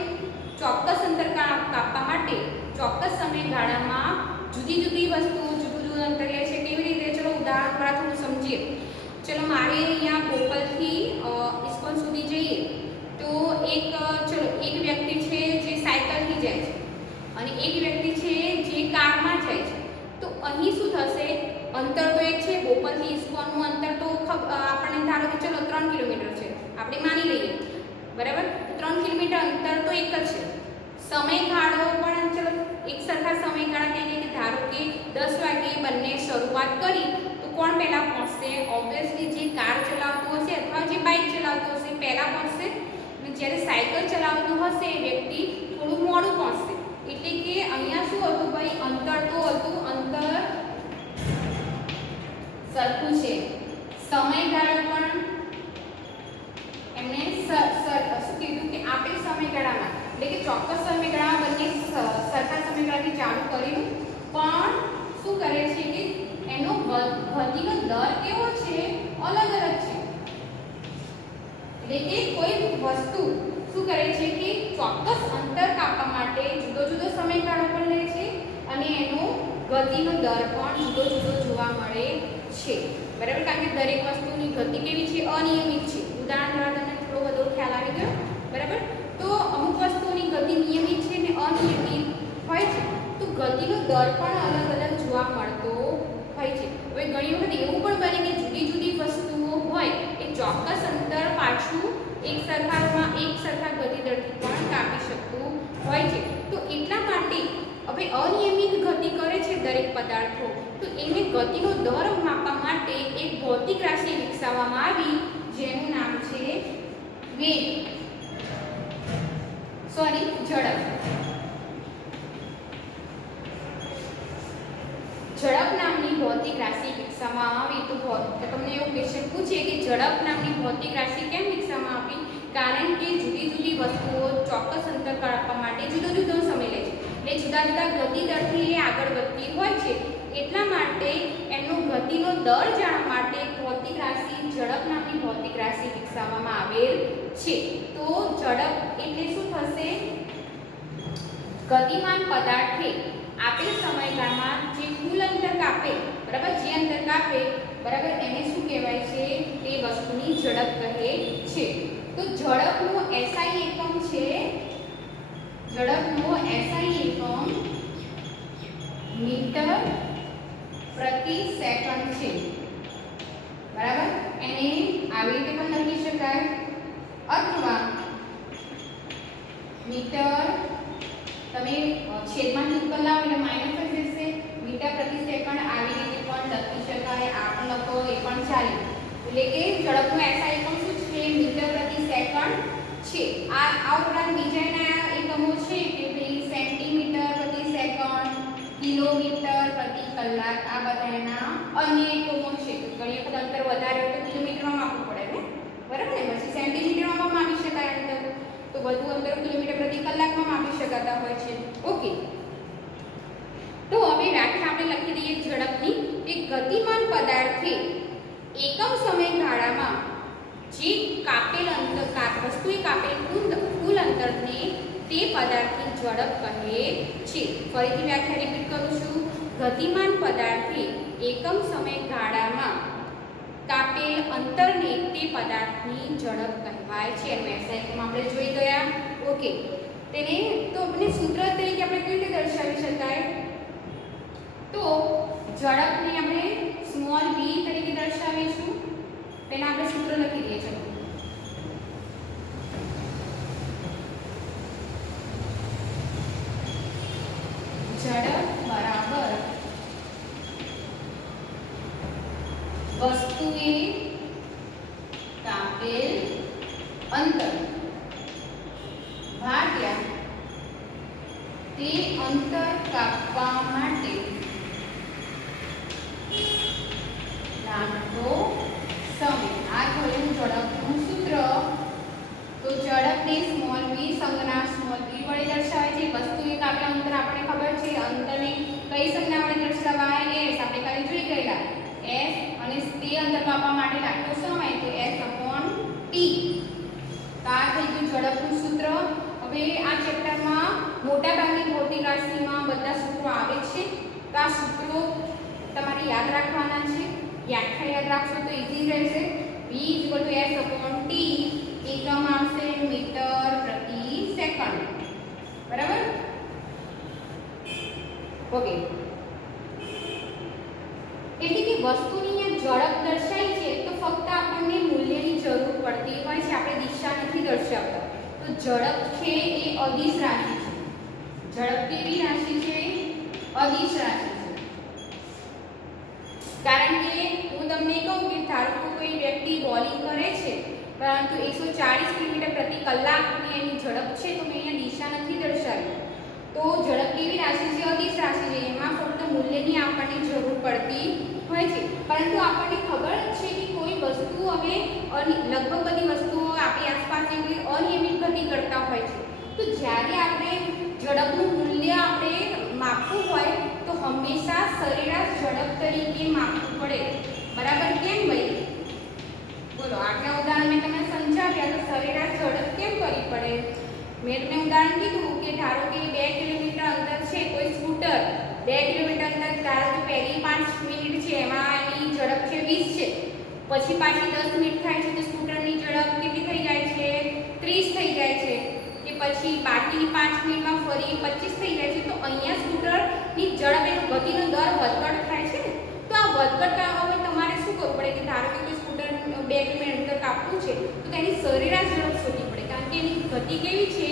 ચોક્કસ અંતર કાપવા માટે ચોક્કસ સમયગાળામાં જુદી જુદી વસ્તુઓ જુદું અંતર લે છે. કેવી રીતે? ચલો ઉદાહરણ દ્વારા થોડું સમજીએ. ચલો મારે અહીંયા બોપલથી ઇસ્કોન સુધી જઈએ તો એક વ્યક્તિ છે જે સાયકલથી જાય છે અને એક વ્યક્તિ છે જે કારમાં જાય છે. તો અહીં શું થશે? અંતર તો એક છે. બોપલથી ઇસ્કોનનું અંતર તો આપણને ધારો કે ચલો 3 કિલોમીટર છે આપણે માની લઈએ બરાબર. 3 કિલોમીટર અંતર તો એક જ છે. સમયગાળો પણ ચલો એક સરખા સમયગાળા કહીએ કે ધારો કે 10 વાગે બંને શરૂઆત કરી તો કોણ પહેલાં પહોંચશે? ઓબ્વિયસલી જે કાર ચલાવતું હશે અથવા જે બાઇક ચલાવતું હશે પહેલાં પહોંચશે અને જ્યારે સાયકલ ચલાવતું હશે એ વ્યક્તિ થોડું મોડું પહોંચશે. એટલે કે અહીંયા શું હતું ભાઈ? અંતર તો હતું, અંતર સરખું છે. સમયગાળો પણ એમને શું કીધું કે આપેલ સમયગાળામાં ચોક્કસ સમયગાળા બંને સરખા સમયગાળાથી ચાલુ કર્યું, પણ શું કરે છે કે એનો ગતિનો દર કેવો છે, અલગ અલગ છે. એટલે કે કોઈ વસ્તુ શું કરે છે કે ચોક્કસ અંતર કાપવા માટે જુદો જુદો સમયગાળો પણ લે છે અને એનો ગતિનો દર પણ જુદો જુદો જોવા મળે છે. બરાબર, કારણ કે દરેક વસ્તુની ગતિ કેવી છે, અનિયમિત છે. ઉદાહરણ દ્વારા તમને થોડો બધો ખ્યાલ આવી ગયો. બરાબર, તો અમુક વસ્તુની ગતિ નિયમિત છે ને અનિયમિત હોય છે, તો ગતિનો દર પણ અલગ અલગ જોવા મળતો હોય છે. હવે ઘણી વખત એવું પણ બને કે જુદી જુદી વસ્તુઓ હોય એ ચોક્કસ અંતર પાછું એક સરખા ગતિ દરથી પણ કાપી શકતું હોય છે. તો એટલા માટે હવે અનિયમિત ગતિ કરે છે દરેક પદાર્થો, તો એને ગતિનો દર માપવા માટે એક ભૌતિક રાશિ વિકસાવવામાં આવી જેનું નામ છે વેગ, ઝડપ. ઝડપ નામની ભૌતિક રાશિ વિકસાવવામાં આવી. તો તમને એવું ક્વેશ્ચન પૂછે કે ઝડપ નામની ભૌતિક રાશિ કેમ વિકસાવવામાં આવી? કારણ કે જુદી જુદી વસ્તુઓ ચોક્કસ અંતર કાપવા માટે જુદો જુદો સમય લે છે, એટલે જુદા જુદા ગતિ દરથી એ આગળ વધતી હોય છે. એટલા માટે એનો ગતિનો દર જાણવા માટે ભૌતિક રાશિ ઝડપ નામની ભૌતિક રાશિ વિકસાવવામાં આવેલ છે. તો ઝડપ એટલે શું થશે? ગતિમાન પદાર્થે આપેલ સમયગાળામાં જે કુલ અંતર કાપે, બરાબર, જે અંતર કાપે, બરાબર, એને શું કહેવાય છે? તે વસ્તુની ઝડપ કહે છે. તો ઝડપનો SI એકમ છે, ઝડપનો SI એકમ મીટર પ્રતિ સેકન્ડ છે. બરાબર, એને આવી રીતે પણ લખી શકાય અથવા મીટર, તમે છેદમાંથી ઉપર લાવો એટલે માઇનસ થઈ જશે. મીટર પ્રતિ સેકન્ડ આવી રીતે પણ લખી શકાય, આ પણ લખો એ પણ ચાલે. એટલે કે ઝડપનો SI એકમ શું છે? મીટર પ્રતિ સેકન્ડ છે. આ ઉપરાંત બીજાના એકમો છે કે ભાઈ સેન્ટીમીટર પ્રતિ સેકન્ડ, કિલોમીટર પ્રતિ કલાક, આ બધા એના અન્ય એકમો છે. ઘણી વખત અંતર વધારે હોય તો કિલોમીટરમાં માપવું પડે ને, બરાબર ને? પછી સેન્ટીમીટરમાં પણ માપી શકાય અંતર, તો બધું અંતર કિલોમીટર પ્રતિ કલાકમાં માપી શકાતા હોય છે. ઓકે, તો હવે વ્યાખ્યા આપણે લખી દઈએ ઝડપની કે ગતિમાન પદાર્થે એકમ સમયગાળામાં જે કાપેલ વસ્તુએ કાપેલ કુલ અંતરને તે પદાર્થની ઝડપ કહે છે. ફરીથી વ્યાખ્યા રિપીટ કરું છું. ગતિમાન પદાર્થે એકમ સમયગાળામાં કાપેલ અંતરને તે પદાર્થની ઝડપ કહેવાય છે. એનું SI એકમ આપણે જોઈ ગયા. ઓકે, તેને તો આપણે સૂત્ર તરીકે આપણે કેવી રીતે દર્શાવી શકાય? તો ઝડપને આપણે સ્મોલ v તરીકે દર્શાવીશું. પહેલા આપણે સૂત્ર લખી દઈએ. ચલો, ઝડપ બરાબર વસ્તુએ કાપેલ અંતર ભાગ્યા તે અંતર કાપવા માટે લાગતો સમય. આ થયું ઝડપનું સૂત્ર. તો ઝડપને સ્મોલ v સંજ્ઞા સ્મોલ v વડે દર્શાવાય છે. વસ્તુએ કાપેલ અંતર આપણે ખબર છે, અંતરને કઈ સંજ્ઞા વડે દર્શાવાય? s. આપણે કાલે જોઈ ગયેલા s, અને તે અંતર કાપવા માટે લાગતો સમય તો s/t. તો આ થઈ ગયું ઝડપનું સૂત્ર. હવે આ ચેપ્ટરમાં મોટાભાગની ભૌતિક રાશિમાં બધા સૂત્રો આવે છે. તો આ સૂત્રો તમારે યાદ રાખવાના છે. વ્યાખ્યા યાદ રાખશો તો ઈઝી રહેશે. v = s/t, એકમ આવશે મીટર પ્રતિ સેકન્ડ. બરાબર? ઓકે, એટલે કે વસ્તુની અહીંયા ઝડપ દર્શાવી છે તો ફક્ત આપણને મૂલ્યની જરૂર પડતી હોય છે, આપણે દિશા નથી દર્શાવતા. તો ઝડપ છે એ અદિશ રાશિ છે. ઝડપ કેવી રાશિ છે? અદિશ રાશિ છે. કારણ કે હું તમને કહું કે ધારો કે કોઈ વ્યક્તિ બોલિંગ કરે છે પરંતુ 140 કિલોમીટર પ્રતિ કલાકની એની ઝડપ છે, તો મેં અહીંયા દિશા નથી દર્શાવી. તો ઝડપ કેવી રાશિ છે? અદિશ રાશિ છે. એમાં ફક્ત મૂલ્યની આપણને જરૂર પડતી હોય છે. પરંતુ આપણને ખબર છે કે કોઈ વસ્તુ હવે લગભગ બધી વસ્તુઓ આપણી આસપાસ અનિયમિત ગતિ કરતા હોય છે. તો જ્યારે આપણે ઝડપનું મૂલ્ય આપણે માપવું હોય તો હંમેશા સરેરાશ ઝડપ તરીકે માપવું પડે, બરાબર? કેમ ભાઈ? બોલો, આગલા ઉદાહરણ મેં તમને સમજાવ્યા તો સરેરાશ ઝડપ કેમ કરવી પડે? મેં તમને ઉદાહરણ કીધું કે ધારો કે 2 કિલોમીટર અંતર છે કોઈ સ્કૂટર, 2 કિલોમીટર અંતર ધારો કે પહેલી 5 મિનિટ છે એમાં એની ઝડપ છે 20 છે, પછી પાછી 10 મિનિટ થાય છે તો સ્કૂટરની ઝડપ કેટલી થઈ જાય છે? 30 થઈ જાય છે, કે પછી બાકીની 5 મિનિટમાં ફરી 25 થઈ જાય છે. તો અહીંયા સ્કૂટરની ઝડપ એનો ગતિનો દર વધઘટ થાય છે ને, તો આ વધઘટ કરવા માટે તમારે શું કરવું પડે કે ધારો કે કોઈ સ્કૂટર 2 કિલોમીટર અંતર કાપવું છે તો તેની સરેરાશ ઝડપ શોધવી પડે, કારણ કે એની ગતિ કેવી છે?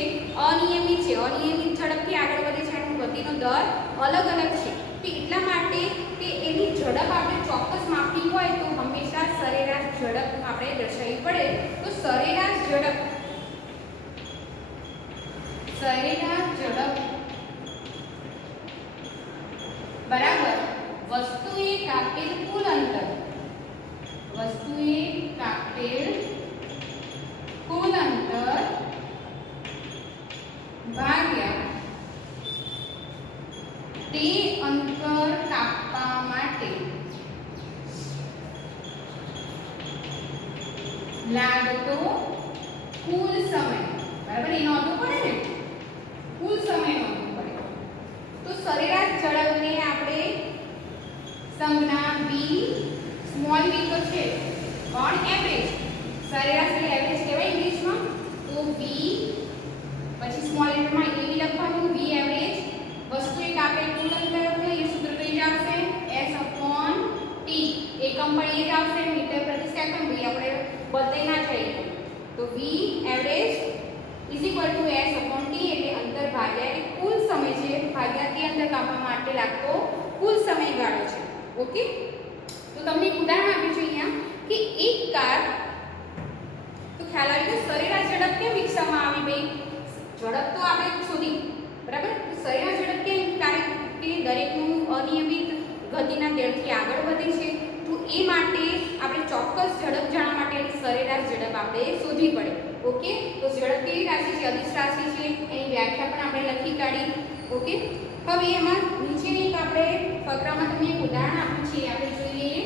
અનિયમિત છે. અનિયમિત ઝડપથી આગળ વધે છે, એનો ગતિનો દર અલગ અલગ છે. તો એટલા માટે કે એની ઝડપ આપણે ચોક્કસ માપવી હોય તો હંમેશા સરેરાશ ઝડપ આપણે દર્શાવવી પડે. તો સરેરાશ ઝડપ બરાબર વસ્તુએ કાપેલ કુલ અંતર, ભાગ્યા તે અંતર કાપવા માટે લાગતો કુલ સમય, બરાબર? એ નોંધવું પડે ને, કુલ સમય નોંધવું પડે. તો સરેરાશ ઝડપને આપણે સંજ્ઞા v, સ્મોલ v તો છે પણ એવરેજ, સરેરાશ એટલે એવરેજ કહેવાય ઇંગ્લિશમાં. તો v પછી સ્મોલ લેટરમાં એ બી લખવાનું, v એવરેજ વસ્તુએ કાપેલ કુલ અંતર છે એ સૂત્ર કઈ જ આવશે? s/t. એકમ પણ એ જ આવશે, મીટર પ્રતિ સેકન્ડ. ભાઈ આપણે બદલાઈ ના જઈએ. તો v એવરેજ s/t એટલે અંતર ભાગ્યા એટલે કુલ સમય છે ભાગ્યા તે અંતર કાપવા માટે લાગતો કુલ સમયગાળો છે. ઓકે, તો તમને એક ઉદાહરણ આપ્યું છે અહીંયા કે એક કાર, તો ખ્યાલ આવી ગયો સરેરાશ ઝડપ કેમ વિકસાવવામાં આવી? ભાઈ ઝડપ તો આપણે શોધી, બરાબર? સરેરાશ ઝડપ કેમ? કારણ કે દરેકનું અનિયમિત ગતિના દરથી આગળ વધે છે, તો એ માટે આપણે ચોક્કસ ઝડપ જાણવા માટે એની સરેરાશ ઝડપ આપણે શોધવી પડે. ઓકે, તો ઝડપ કેવી રાશિ છે? અદિશ રાશિ છે. એની વ્યાખ્યા પણ આપણે લખી કાઢી. ઓકે, હવે એમાં નીચેની એક આપણે ફકરામાં તમને એક ઉદાહરણ આપ્યું છે, આપણે જોઈ લઈએ.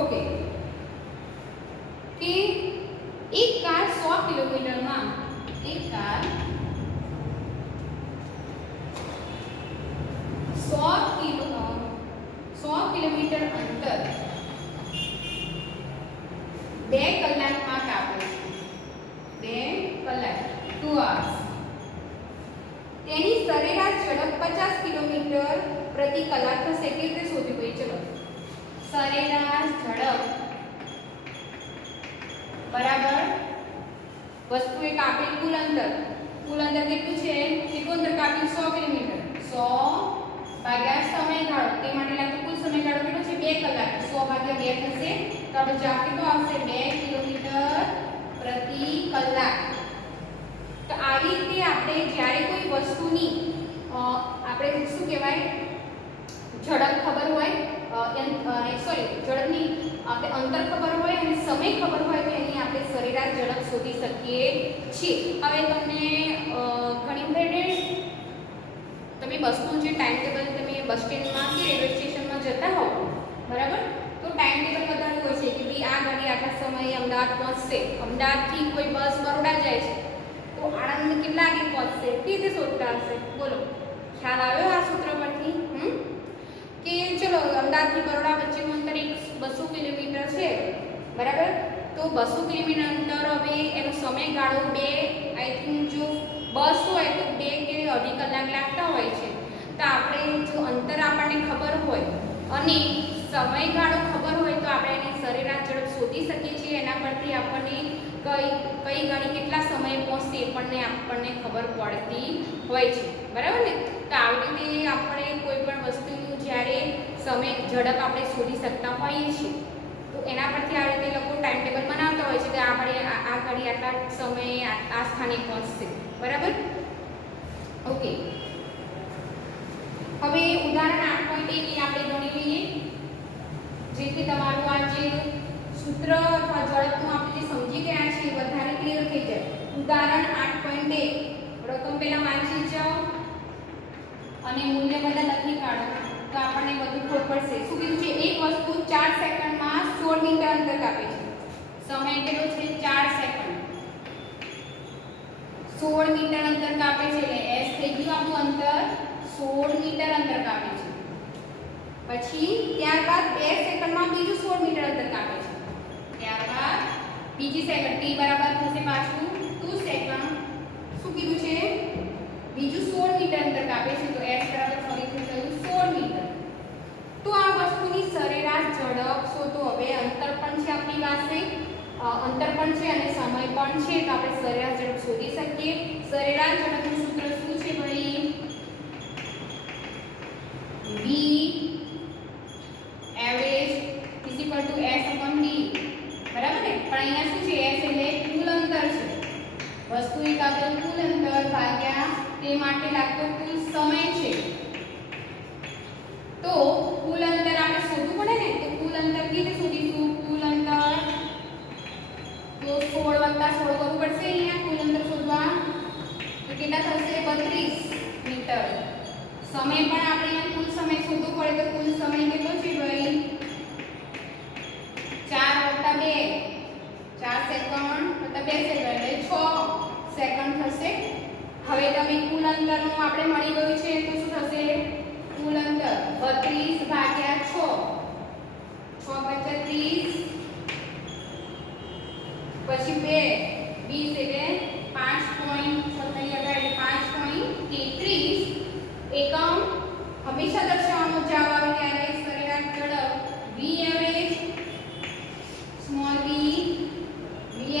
ઓકે, કે એક કાર 100 કિલોમીટરમાં 100 કિલોમીટર અંતર 2 કલાકમાં કાપે છે. 2 કલાક 2 hours. તેની સરેરાશ ઝડપ 50 કિલોમીટર પ્રતિ કલાક થશે. કેવી રીતે શોધ્યું ભાઈ? ચલો, સરેરાશ ઝડપ બરાબર વસ્તુએ કાપેલ કુલ અંતર કેટલું છે? કેટલું અંતર કાપ્યું? 100 કિલોમીટર. 100 ભાગ્યા સમયગાળો, તે માટે લાગતો કુલ સમયગાળો કેટલો છે? 2 કલાક. 100 ભાગ્યા 2 થશે તો આપણે જવાબ કેટલો આવશે? 2 કિલોમીટર પ્રતિ કલાક. તો આવી રીતે આપણે જ્યારે કોઈ વસ્તુની આપણે શું કહેવાય ઝડપ ખબર હોય, ઝડપની આપણે અંતર ખબર હોય અને સમય ખબર હોય તો એની આપણે સરેરાશ ઝડપ શોધી શકીએ છીએ. હવે તમને ઘણી વખત તમે બસનું જે ટાઈમ ટેબલ તમે બસ સ્ટેન્ડમાં કે રેલવે સ્ટેશનમાં જતા હો, બરાબર? તો ટાઈમ ટેબલ બતાવ્યું હોય છે કે ભાઈ આ ગાડી આટલા સમયે અમદાવાદ પહોંચશે. અમદાવાદથી કોઈ બસ બરોડા જાય છે તો આણંદ કેટલા વાગે પહોંચશે? તે રીતે શોધતા હશે. બોલો, ખ્યાલ આવ્યો આ સૂત્ર પરથી? કે ચલો અમદાવાદથી બરોડા વચ્ચેનું અંતર 200 કિલોમીટર છે, બરાબર? તો 200 કિલોમીટર અંતર, હવે એનો સમયગાળો 2, આઈ થિંક જો બસ હોય તો 2 કે 2.5 કલાક લાગતા હોય છે. તો આપણે જો અંતર આપણને ખબર હોય અને સમયગાળો ખબર હોય તો આપણે એની સરેરાશ ઝડપ શોધી શકીએ છીએ. એના પરથી આપણને કઈ ગાડી કેટલા સમયે પહોંચશે એ આપણને ખબર પડતી હોય છે, બરાબર ને? તો આવી રીતે આપણે કોઈ પણ વસ્તુનું જ્યારે સમય ઝડપ આપણે શોધી શકતા હોઈએ છીએ તો એના પરથી આવી રીતે લોકો ટાઈમ ટેબલ બનાવતા હોય છે કે આ ગાડી આટલા સમયે આ સ્થાને પહોંચશે, બરાબર? ઓકે, હવે ઉદાહરણ 8.1 આપણે ગણી લઈએ જેથી તમારું આ જે સૂત્ર અથવા ઝડપનું આપણે જે સમજી ગયા છે એ વધારે ક્લિયર થઈ જાય. ઉદાહરણ 8.1 રકમ પહેલા વાંચી જાઓ અને મૂલ્ય બધા લખી કાઢો તો આપણને બધું ખબર પડશે. શું કીધું છે? એક વસ્તુ 4 સેકન્ડમાં 16 મીટર અંતર કાપે છે. સમય કેટલો છે? 4 સેકન્ડ. 16 મીટર અંતર કાપે છે એટલે s થઈ ગયું આપણું અંતર. 16 મીટર અંતર કાપે છે. પછી ત્યારબાદ 2 સેકન્ડમાં બીજું 16 મીટર અંતર કાપે છે. ત્યારબાદ બીજી સેકન્ડ t બરાબર થશે પાછું 2 સેકન્ડ. શું કીધું છે? બીજું 16 મીટર અંતર કાપે છે તો s બરાબર ફરીથી થયું 16 મીટર. તો આ વસ્તુની સરેરાશ ઝડપ શોધો. હવે અંતર પણ છે આપણી પાસે, અંતર પણ છે અને સમય પણ છે તો આપણે સરેરાશ ઝડપ શોધી શકીએ. સરેરાશ ઝડપનું સૂત્ર શું છે ભાઈ? v average is equal to s upon d. બરાબર ને? પણ અહીંયા શું છે? s એટલે કુલ અંતર છે. વસ્તુ એકાગ્ર કુલ અંતર ભાગ્યા તે માટે લાગતો કુલ સમય છે. તો કુલ અંતર આપણે શોધવું પડે ને, તો કુલ અંતર કેવી શોધીશું? કુલ અંતર તો 16 + 16 કરવું પડશે અહીંયા કુલ અંતર શોધવા. તો કેટલા થશે? 32 મીટર. સમય પણ આપણે અહીંયા કુલ સમય શોધવો પડે તો કુલ સમય કેટલો છે ભાઈ? 4 + 2 4 સેકન્ડ + 2 સેકન્ડ એટલે 6 સેકન્ડ થશે. હવે તમે કુલ અંતરનું આપણે મળી ગયું છે તો શું થશે? કુલ અંતર 32 ભાગ્યા 6 6 × 30 પછી 2 20 એટલે 5.33 એકમ હંમેશા દર્શાવવાનો જવાબ આવે ત્યારે સરેરાશ ઝડપ v average small v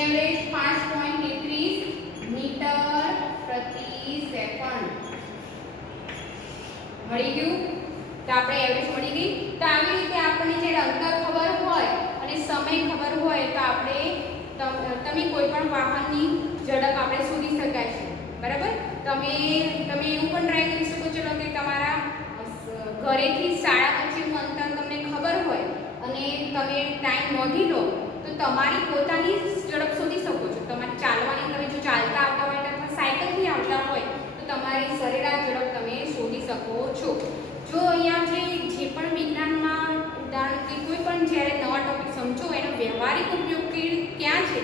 average 5.33 metre પ્રતિ સેકન્ડ મળી ગયું. તો આપણે એવરેજ મળી ગઈ. તો આવી રીતે આપણને જે અંતર ખબર હોય અને સમય ખબર હોય તો આપણે તમે કોઈ પણ વાહનની ઝડપ આપણે શોધી શકાય છે. બરાબર? તમે એવું પણ ટ્રાય કરી શકો છો કે તમારા ઘરેથી શાળા વચ્ચેનું અંતર તમને ખબર હોય અને તમે ટાઈમ નોંધી લો તો તમારી પોતાની ઝડપ શોધી શકો છો. તમારે ચાલવાની, તમે જો ચાલતા આવતા હોય અથવા સાયકલથી આવતા હોય તો તમારી સરેરાશ ઝડપ તમે શોધી શકો છો. જો અહીંયા જે પણ વિજ્ઞાનમાં ઉદાહરણ કે કોઈ પણ જ્યારે નવા ટોપિક સમજો એનો વ્યવહારિક ઉપયોગ ક્યાં છે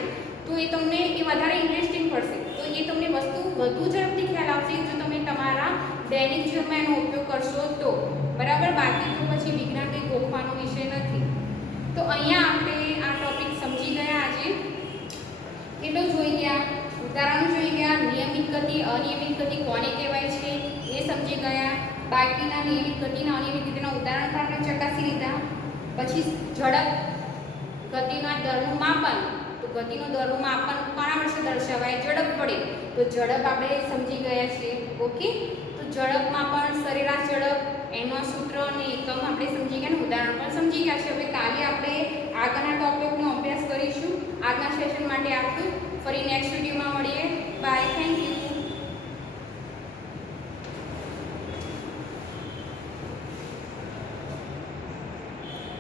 તો એ તમને વધારે ઇન્ટરેસ્ટિંગ પડશે. તો એ તમને વસ્તુ વધુ ઝડપથી ખ્યાલ આવશે જો તમે તમારા દૈનિક જીવનમાં એનો ઉપયોગ કરશો તો. બરાબર? બાકી તો પછી વિજ્ઞાન કંઈ ગોખવાનો વિષય નથી. તો અહીંયા આપણે આ ટોપિક સમજી ગયા. આજે કેટલું જોઈ ગયા? ઉદાહરણો જોઈ ગયા. નિયમિત ગતિ, અનિયમિત ગતિ કોને કહેવાય છે એ સમજી ગયા. બાકીના નિયમિત ગતિના અનિયમિત ગતિના ઉદાહરણ પણ આપણે ચકાસી લીધા. પછી ઝડપ, ગતિના દરનું માપન. તો ગતિનો દરનું માપન કોના વડે દર્શાવાય? ઝડપ વડે. તો ઝડપ આપણે સમજી ગયા છીએ. ઓકે? તો ઝડપમાં પણ સરેરાશ ઝડપ એનો સૂત્ર અને એકમ આપણે સમજી ગયા, ઉદાહરણ પણ સમજી ગયા છે. હવે કાલે આપણે આગળના ટોપિકનો અભ્યાસ કરીશું. આજના સેશન માટે આટલું. ફરી નેક્સ્ટ વિડીયોમાં મળીએ. બાય. Thank you.